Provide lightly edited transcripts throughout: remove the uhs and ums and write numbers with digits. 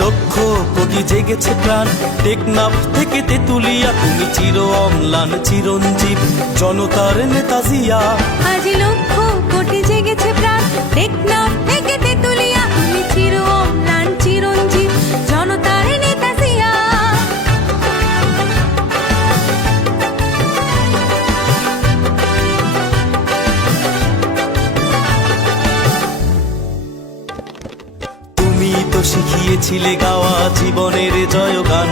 লক্ষ কোটি জেগেছে প্রাণ, টেকনাফ থেকে তেতুলিয়া তুমি চির অম্লান চিরঞ্জীব জনতার নেতা জিয়া। আজ লক্ষ কোটি জেগেছে প্রাণ, টেকনাফ থেকে তেতুলিয়া তুমি চির অম্লান চিরঞ্জীব জনতার নেতা জিয়া। তুমি তো শিখিয়েছিলে গাওয়া জীবনের জয়গান,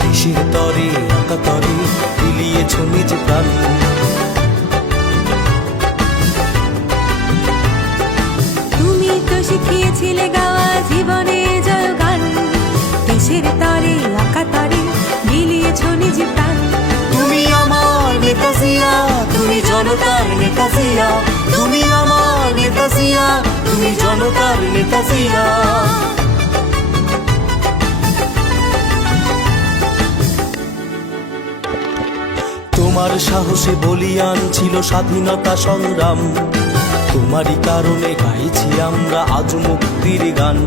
দেশের তরে আকাতরে বিলিয়েছ নিজ প্রাণ। তুমি তো শিখিয়েছিলে গাওয়া জীবনের জয়গান, দেশের তরে আকাতরে বিলিয়েছ নিজ প্রাণ। তুমি আমার নেতা জিয়া, তুমি জনতার নেতা জিয়া, তুমি আমার নেতা জিয়া, তুমি জনতার নেতা জিয়া। তোমার সাহসে বলিয়ান ছিল স্বাধীনতা সংগ্রাম, তোমারই কারণে গাইছি আমরা আজ মুক্তির গান।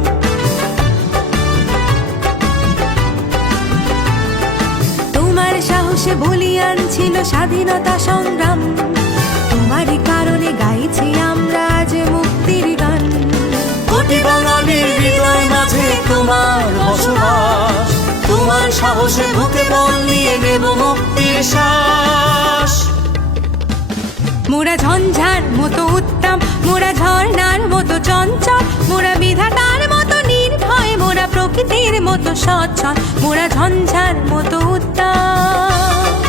তোমার সাহসে বলিয়ান ছিল স্বাধীনতা সংগ্রাম, তোমারই কারণে গাইছি আমরা আজ মুক্তির গান। কোটি বাঙালির হৃদয় মাঝে তোমার বসবাস, তোমার সাহসে বুকে বল নিয়ে নেব মুক্তির শ্বাস। মোরা ঝঞ্ঝার মতো উত্তম, মোরা ঝর্ণার মতো চঞ্চল, মোরা বিধাতার মতো নির্ভয়, মোরা প্রকৃতির মতো সচ্ছল, মোরা ঝঞ্ঝার মতো উত্তম।